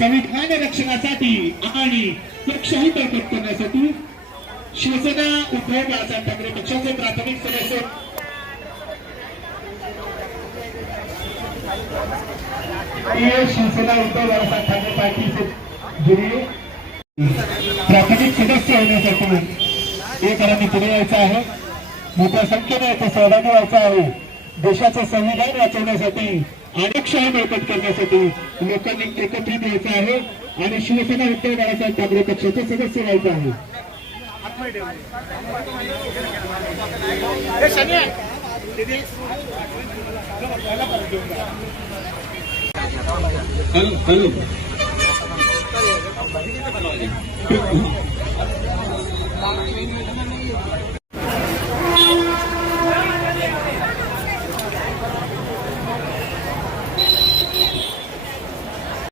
संविधान रक्षणासाठी आणि लोकशाही बळकट करण्यासाठी शिवसेना उद्धव बाळासाहेब ठाकरे पक्षाचे प्राथमिक सदस्य. शिवसेना उद्धव बाळासाहेब ठाकरे पार्टीचे जुने प्राथमिक सदस्य होण्यासाठी एकरांनी पुढे यायचं आहे. मोठ्या संख्येने इथे सहभागी व्हायचं आहे. देशाचं संविधान वाचवण्यासाठी आरक्षण बळकट करण्यासाठी. लोकांनी एकत्रित यायचं आहे आणि शिवसेना उद्धव बाळासाहेब ठाकरे पक्षाचे सदस्य व्हायचं आहे. Hello hello.